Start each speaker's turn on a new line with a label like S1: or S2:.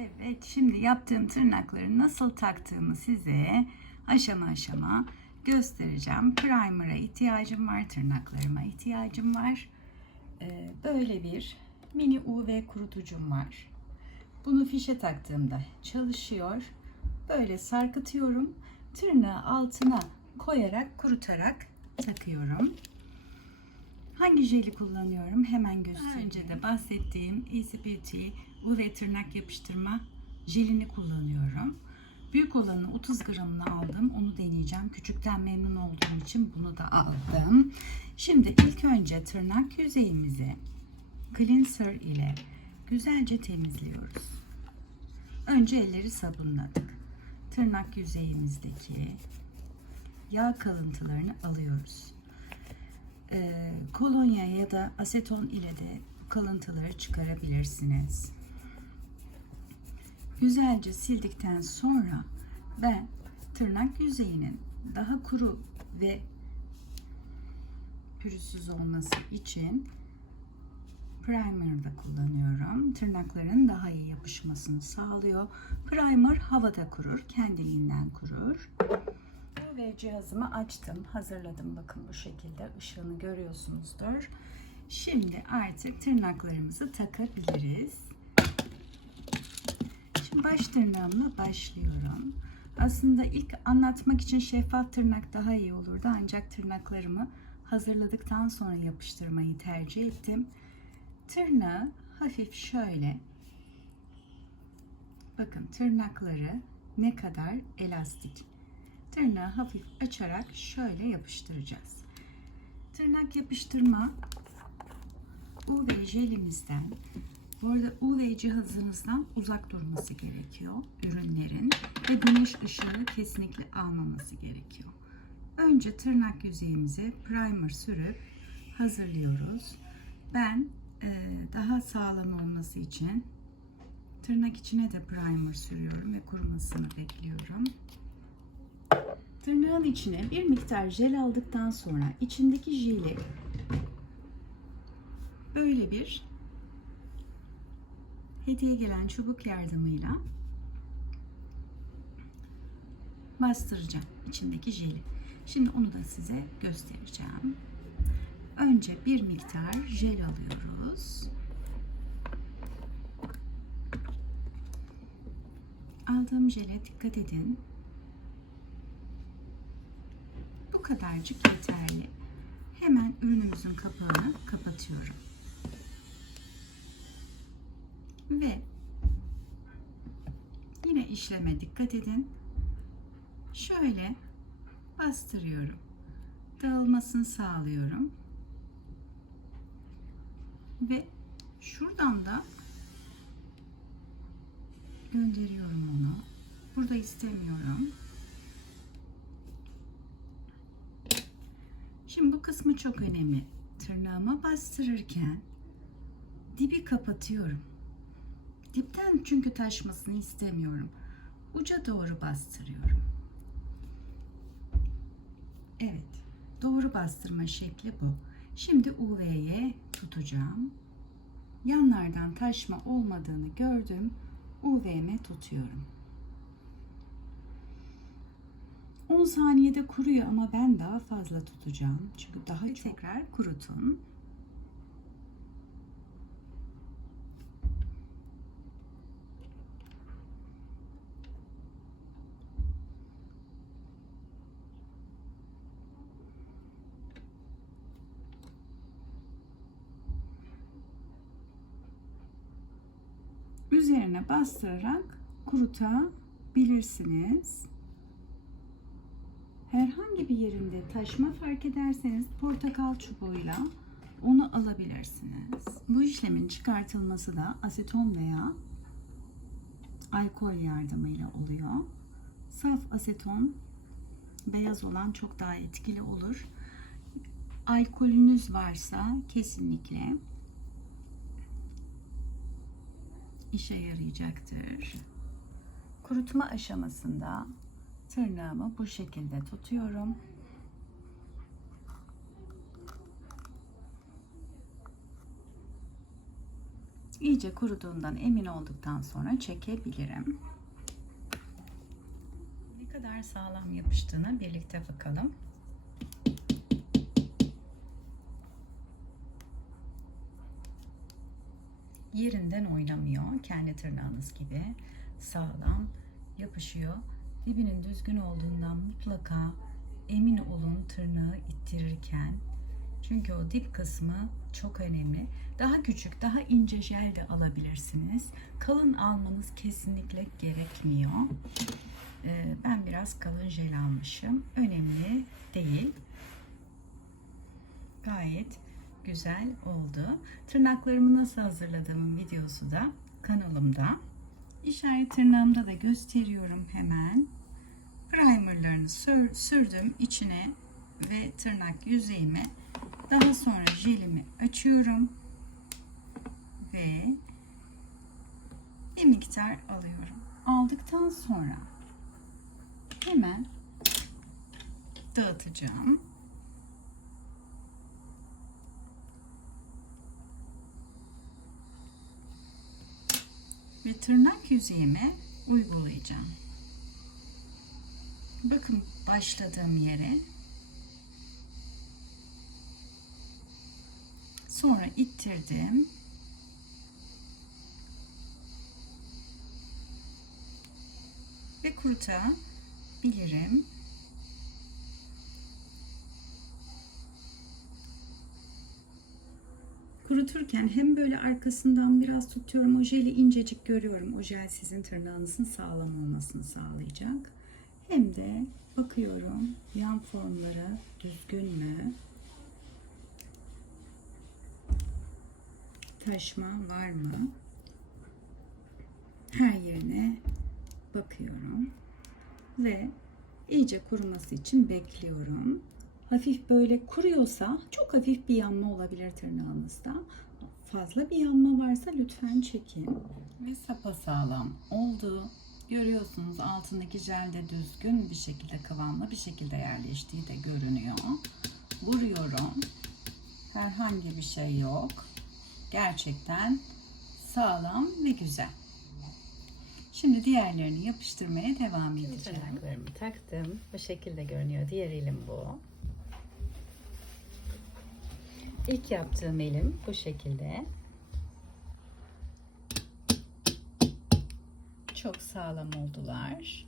S1: Evet, şimdi yaptığım tırnakları nasıl taktığımı size aşama aşama göstereceğim. Primer'a ihtiyacım var, tırnaklarıma ihtiyacım var. Ee, böyle bir mini UV kurutucum var. Bunu fişe taktığımda çalışıyor. Böyle sarkıtıyorum. Tırnağı altına koyarak, kurutarak takıyorum. Hangi jeli kullanıyorum? Hemen göstereyim. Önce de bahsettiğim Easy Beauty UV tırnak yapıştırma jelini kullanıyorum. Büyük olanı 30 gramını aldım. Onu deneyeceğim. Küçükten memnun olduğum için bunu da aldım. Şimdi ilk önce tırnak yüzeyimizi cleanser ile güzelce temizliyoruz. Önce elleri sabunladık. Tırnak yüzeyimizdeki yağ kalıntılarını alıyoruz. Ee, kolonya ya da aseton ile de kalıntıları çıkarabilirsiniz. Güzelce sildikten sonra ben tırnak yüzeyinin daha kuru ve pürüzsüz olması için primer da kullanıyorum. Tırnakların daha iyi yapışmasını sağlıyor. Primer havada kurur, kendiliğinden kurur. Ve cihazımı açtım, hazırladım. Bakın bu şekilde ışığını görüyorsunuzdur. Şimdi artık tırnaklarımızı takabiliriz. Şimdi baş tırnağımla başlıyorum. Aslında ilk anlatmak için şeffaf tırnak daha iyi olurdu. Ancak tırnaklarımı hazırladıktan sonra yapıştırmayı tercih ettim. Tırnağı hafif şöyle bakın tırnakları ne kadar elastik. Tırnağı hafif açarak şöyle yapıştıracağız. Tırnak yapıştırma UV jelimizden bu arada UV cihazınızdan uzak durması gerekiyor ürünlerin ve güneş ışığı kesinlikle almaması gerekiyor. Önce tırnak yüzeyimize primer sürüp hazırlıyoruz. Ben e, daha sağlam olması için tırnak içine de primer sürüyorum ve kurumasını bekliyorum. Tırnağın içine bir miktar jel aldıktan sonra içindeki jeli böyle bir hediye gelen çubuk yardımıyla bastıracağım içindeki jeli. Şimdi onu da size göstereceğim. Önce bir miktar jel alıyoruz. Aldığım jele dikkat edin. Bu kadarcık yeterli. Hemen ürünümüzün kapağını kapatıyorum. Ve yine işleme dikkat edin. Şöyle bastırıyorum. Dağılmasını sağlıyorum. Ve şuradan da gönderiyorum onu. Burada istemiyorum. Şimdi bu kısmı çok önemli. Tırnağıma bastırırken dibi kapatıyorum. Dipten çünkü taşmasını istemiyorum. Uca doğru bastırıyorum. Evet. Doğru bastırma şekli bu. Şimdi UV'ye tutacağım. Yanlardan taşma olmadığını gördüm. UV'me tutuyorum. 10 saniyede kuruyor ama ben daha fazla tutacağım. Çünkü daha çok... tekrar kurutun. Üzerine bastırarak kurutabilirsiniz. Herhangi bir yerinde taşma fark ederseniz portakal çubuğuyla onu alabilirsiniz. Bu işlemin çıkartılması da aseton veya alkol yardımıyla oluyor. Saf aseton beyaz olan çok daha etkili olur. Alkolünüz varsa kesinlikle işe yarayacaktır. Kurutma aşamasında tırnağımı bu şekilde tutuyorum. İyice kuruduğundan emin olduktan sonra çekebilirim. Ne kadar sağlam yapıştığına birlikte bakalım. Yerinden oynamıyor. Kendi tırnağınız gibi sağlam yapışıyor. Dibinin düzgün olduğundan mutlaka emin olun tırnağı ittirirken. Çünkü o dip kısmı çok önemli. Daha küçük, daha ince jel de alabilirsiniz. Kalın almanız kesinlikle gerekmiyor. Ee, ben biraz kalın jel almışım. Önemli değil. Gayet güzel oldu. Tırnaklarımı nasıl hazırladığım videosu da kanalımda. İşaret tırnağımda da gösteriyorum hemen. Primerlarını sür, sürdüm içine ve tırnak yüzeyime. Daha sonra jelimi açıyorum ve bir miktar alıyorum. Aldıktan sonra hemen dağıtacağım. Ve tırnak yüzeyime uygulayacağım. Bakın başladığım yere sonra ittirdim. Ve kurutabilirim. Kuruturken hem böyle arkasından biraz tutuyorum o jeli incecik görüyorum. O jel sizin tırnağınızın sağlam olmasını sağlayacak. Hem de bakıyorum yan formları düzgün mü? Taşma var mı? Her yerine bakıyorum ve iyice kuruması için bekliyorum hafif böyle kuruyorsa çok hafif bir yanma olabilir tırnağınızda. Fazla bir yanma varsa lütfen çekin. Ve sapasağlam oldu. Görüyorsunuz altındaki jel de düzgün bir şekilde kıvamlı bir şekilde yerleştiği de görünüyor. Vuruyorum. Herhangi bir şey yok. Gerçekten sağlam ve güzel. Şimdi diğerlerini yapıştırmaya devam edeceğim.
S2: Tırnaklarımı taktım. Bu şekilde görünüyor. Diğer elim bu. İlk yaptığım elim bu şekilde.
S1: Çok sağlam oldular.